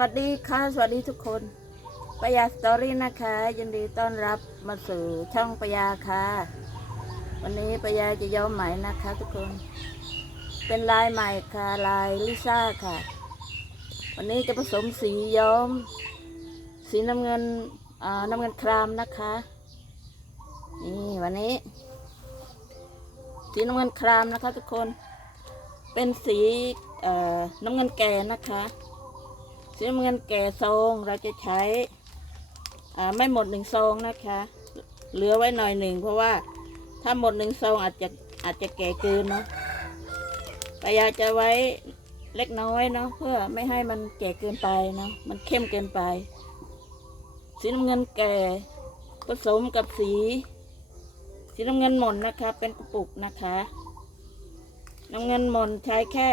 วัสดีค่ะ สวัสดีทุกคนปยาสตอรี่นะคะยินดีต้อนรับมาสู่ช่องปยาค่ะ วันนี้ปยาจะย้อมไหมนะคะ ทุกคน เป็นลายใหม่ค่ะลายลิซ่าค่ะ วันนี้จะผสมสีย้อม สีน้ำเงินน้ำเงินครามนะคะนี่วันนี้ สีน้ำเงินครามนะคะ ทุกคน เป็นสีน้ำเงินแก่นะคะ สีน้ำเงินแก่ซองเราจะใช้อ่าไม่หมดหนึ่งซองนะคะ เหลือไว้หน่อยหนึ่งเพราะว่าถ้าหมดหนึ่งซองอาจจะอาจจะแก่เกินเนาะแต่อยากจะไว้เล็กน้อยเนาะเพื่อไม่ให้มันแก่เกินไปเนาะมันเข้มเกินไป สีน้ำเงินแก่ผสมกับสี สีน้ำเงินหม่นนะคะ เป็นกระปุกนะคะ น้ำเงินหม่นใช้แค่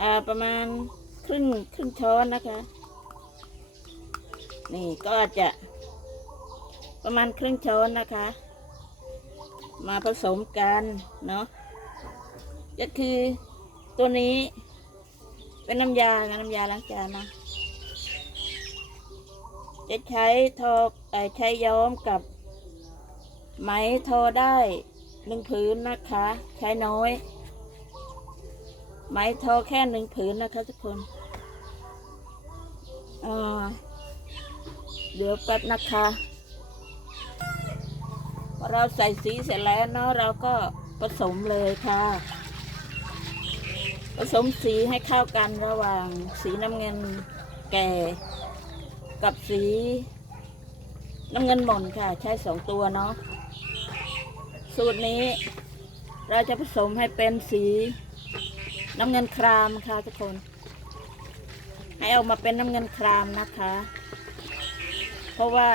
อ่าประมาณ ครึ่งครึ่งช้อนนะคะ นี่ก็จะประมาณครึ่งช้อนนะคะ มาผสมกันเนาะก็คือตัวนี้เป็นน้ำยานะน้ำยาล้างจานนะจะใช้ทอเอ่อใช้ย้อมกับ ไหมทอได้หนึ่งผืนนะคะ ใช้น้อย ไหมทอแค่หนึ่งผืนนะคะทุกคน เดี๋ยวแป๊บนะคะพอเราใส่สีเสร็จแล้วเนาะเราก็ผสมเลยค่ะ ผสมสีให้เข้ากันระหว่างสีน้ำเงินแก่ กับสีน้ำเงินหม่นค่ะ ใช้สองตัวเนาะสูตรนี้ เราจะผสมให้เป็นสีน้ำเงินครามค่ะทุกคน ให้ออกมาเป็นน้ำเงินครามนะคะ เพราะว่า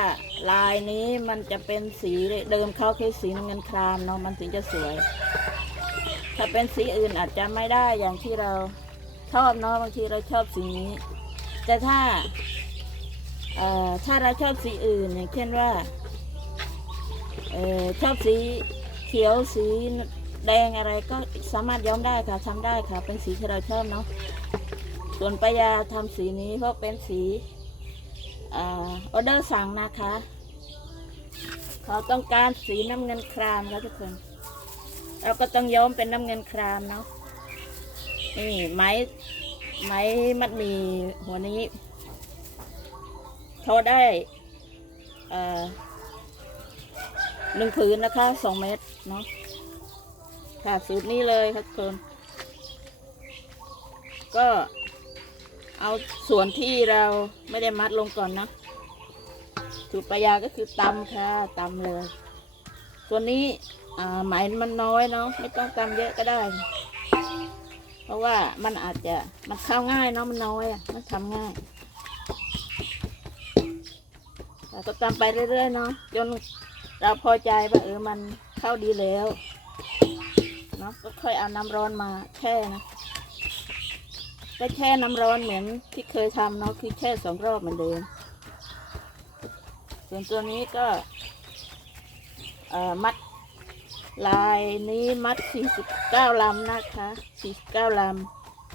ลายนี้มันจะเป็นสีเดิมเขาคือสีน้ำเงินครามเนาะมันถึงจะสวย ถ้าเป็นสีอื่นอาจจะไม่ได้อย่างที่เราชอบเนาะบางทีเราชอบสีนี้ แต่ถ้าถ้าเราชอบสีอื่นอย่างเช่นว่าออชอบสีเขียวสีแดงอะไรก็สามารถย้อมได้ค่ะทำได้ค่ะ เป็นสีที่เราชอบเนาะ ส่วนปายาทำสีนี้เพราะเป็นสีออเดอร์สั่งนะคะ เขาต้องการสีน้ำเงินครามแล้วทุกคน เราก็ต้องย้อมเป็นน้ำเงินครามเนาะนี่ไม้ไม้มัดมีหัวนี้เขาได้หนึ่งผืนนะคะสองเมตรเนาะค่ะสูตรนี้เลยครับทุกคนก็ เอาส่วนที่เราไม่ได้มัดลงก่อนนะสูตรปลายาก็คือตำค่ะตำเลยส่วนนี้อ่าไหมมันน้อยเนาะไม่ต้องตำเยอะก็ได้ เพราะว่ามันอาจจะมันเข้าง่ายเนาะมันน้อยอะมันทำง่ายแต่ก็ตำไปเรื่อยๆเนาะจนเราพอใจว่าเออมันเข้าดีแล้วเนาะก็ค่อยเอาน้ำร้อนมาแช่นะ ก็แช่น้ำร้อนเหมือนที่เคยทำเนาะคือแช่สองรอบเหมือนเดิม ส่วนตัวนี้ก็มัดลายนี้มัด 49 ลำนะคะ 49 ล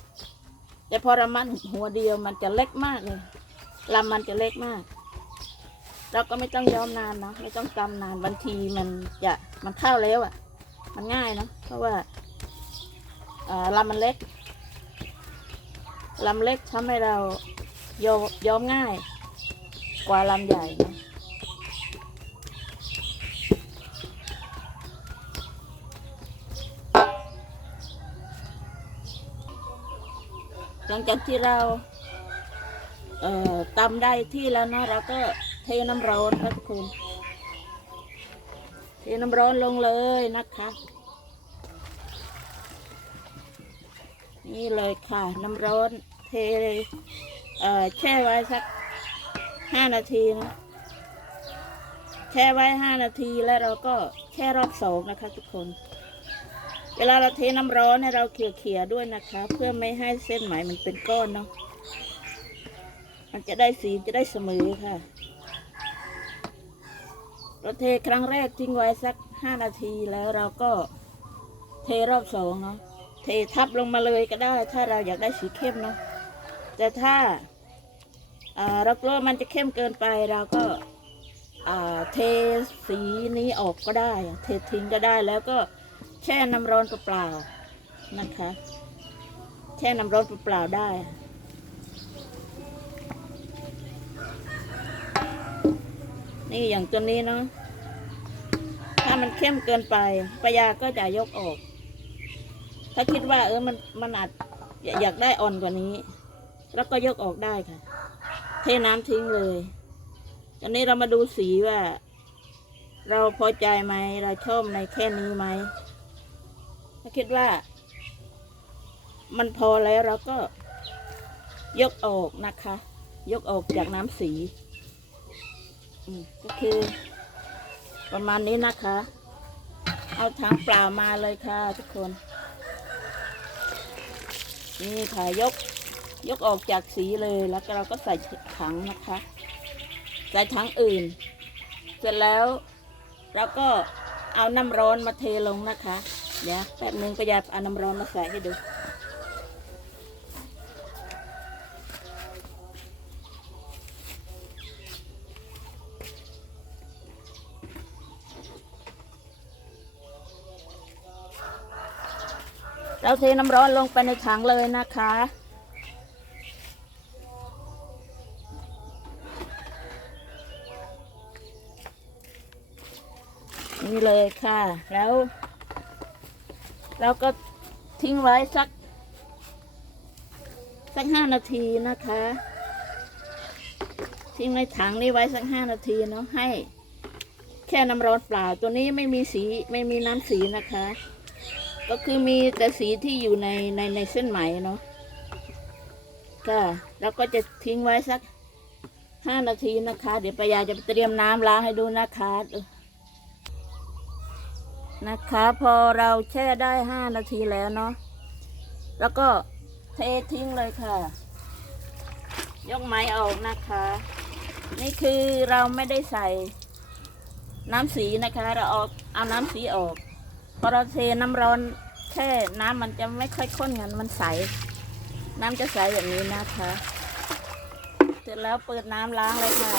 ำ แต่พอเรามัดหัวเดียวมันจะเล็กมากเลย ลำมันจะเล็กมาก เราก็ไม่ต้องย้อมนานเนาะ ไม่ต้องตำนาน บางทีมันจะมันเข้าแล้วอะ่ะ มันง่ายเนาะ เพราะว่าลำมันเล็ก ลำเล็กทำให้เรายอมย้อมง่าย กว่าลำใหญ่นะหลังจากที่เราเอ่อตำได้ที่แล้วนะเราก็เทน้ำร้อนครับทุกคนเทน้ำร้อนลงเลยนะคะ นี่เลยค่ะ น้ำร้อนเทเอ่อแช่ไว้สักห้านาทีนะแช่ไว้ห้านาทีแล้วเราก็แช่รอบสองนะคะทุกคน เวลาเราเทน้ำร้อนเนี่ยเราเขี่ยๆด้วยนะคะ เพื่อไม่ให้เส้นไหมมันเป็นก้อนเนาะมันจะได้สีจะได้เสมอค่ะเราเทครั้งแรกทิ้งไว้สักห้านาทีแล้วเราก็เทรอบสองเนาะ เททับลงมาเลยก็ได้ ถ้าเราอยากได้สีเข้มเนาะแต่ถ้าเรากลัวมันจะเข้มเกินไปเราก็เทสีนี้ออกก็ได้ เททิ้งก็ได้แล้วก็แช่น้ำร้อนเปล่าๆนะคะ แช่น้ำร้อนเปล่าๆได้นี่อย่างตัวนี้เนาะ ถ้ามันเข้มเกินไปปายาก็จะยกออก ถ้าคิดว่า เออมันมันอาจอยากได้อ่อนกว่านี้ แล้วก็ยกออกได้ค่ะ เทน้ำทิ้งเลยตอนนี้เรามาดูสีว่า เราพอใจไหมเราชอบในแค่นี้ไหมถ้าคิดว่า มันพอแล้วเราก็ยกออกนะคะ ยกออกจากน้ำสีก็คือ ประมาณนี้นะคะ เอาถังเปล่ามาเลยค่ะทุกคน นี่ค่ะยกยกออกจากสีเลยแล้วเราก็ใส่ถังนะคะ ใส่ถังอื่น เสร็จแล้วเราก็เอาน้ำร้อนมาเทลงนะคะ เดี๋ยวแป๊บนึงประหยัดเอาน้ำร้อนมาใส่ให้ดู เราเทน้ำร้อนลงไปในถังเลยนะคะ นี่เลยค่ะ แล้ว เราก็ทิ้งไว้สัก สักห้านาทีนะคะ ทิ้งในถังนี้ไว้สักห้านาทีเนาะให้ แค่น้ำร้อนเปล่าตัวนี้ไม่มีสีไม่มีน้ำสีนะคะ ก็คือมีแต่สีที่อยู่ในในในเส้นไหมเนาะก็เราก็จะทิ้งไว้สักห้านาทีนะคะ เดี๋ยวปายาจะเตรียมน้ำล้างให้ดูนะคะนะคะ พอเราแช่ได้ห้านาทีแล้วเนาะแล้วก็เททิ้งเลยค่ะ ยกไม้ออกนะคะ นี่คือเราไม่ได้ใส่น้ำสีนะคะ เราเอาเอาน้ำสีออก พอเราเทน้ำร้อนแช่น้ำมันจะไม่ค่อยข้นกันมันใส น้ำจะใสแบบนี้นะคะ เสร็จแล้วเปิดน้ำล้างเลยค่ะ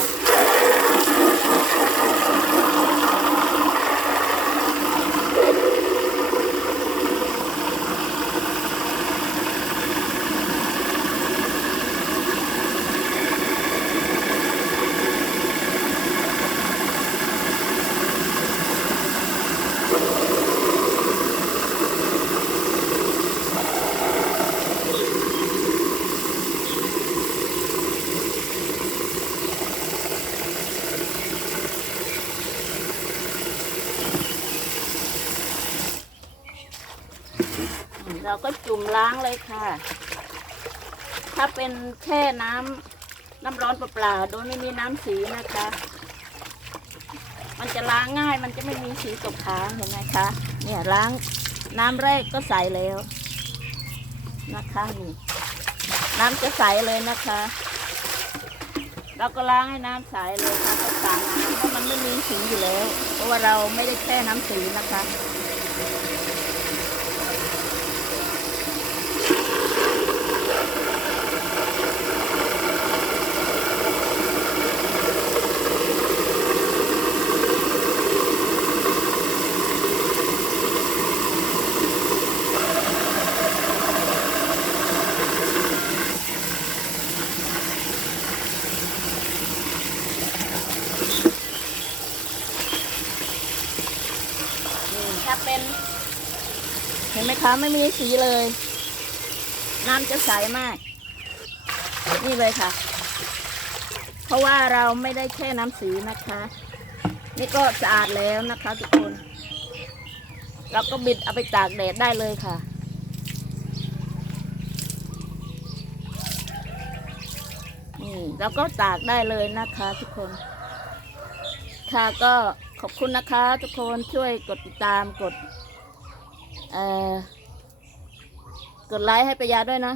เราก็จุ่มล้างเลยค่ะ ถ้าเป็นแช่น้ำน้ำร้อนเปล่าๆโดยไม่มีน้ำสีนะคะ มันจะล้างง่ายมันจะไม่มีสีตกค้างเห็นไหมคะ เนี่ยล้างน้ำแรกก็ใสแล้วนะคะนี่น้ำจะใสเลยนะคะ เราก็ล้างให้น้ำใสเลยค่ะก็ตามน้ำเพราะมันไม่มีสีอยู่แล้ว เพราะว่าเราไม่ได้แช่น้ำสีนะคะ นี่ถ้าเป็น เห็นไหมคะไม่มีสีเลย น้ำจะใสมาก นี่เลยค่ะ เพราะว่าเราไม่ได้แช่น้ำสีนะคะ นี่ก็สะอาดแล้วนะคะทุกคน เราก็บิดเอาไปตากแดดได้เลยค่ะนี่เราก็ตากได้เลยนะคะทุกคน ค่ะก็ขอบคุณนะคะทุกคนช่วยกดติดตามกด เอ่อกดไลค์ให้ปยาด้วยนะ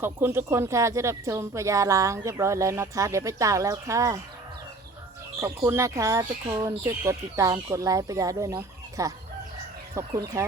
ขอบคุณทุกคนค่ะที่รับชมปยาล้างเรียบร้อยแล้วนะคะ เดี๋ยวไปตากแล้วค่ะ ขอบคุณนะคะ ทุกคนช่วยกดติดตามกดไลค์ปยาด้วยเนาะค่ะ ขอบคุณค่ะ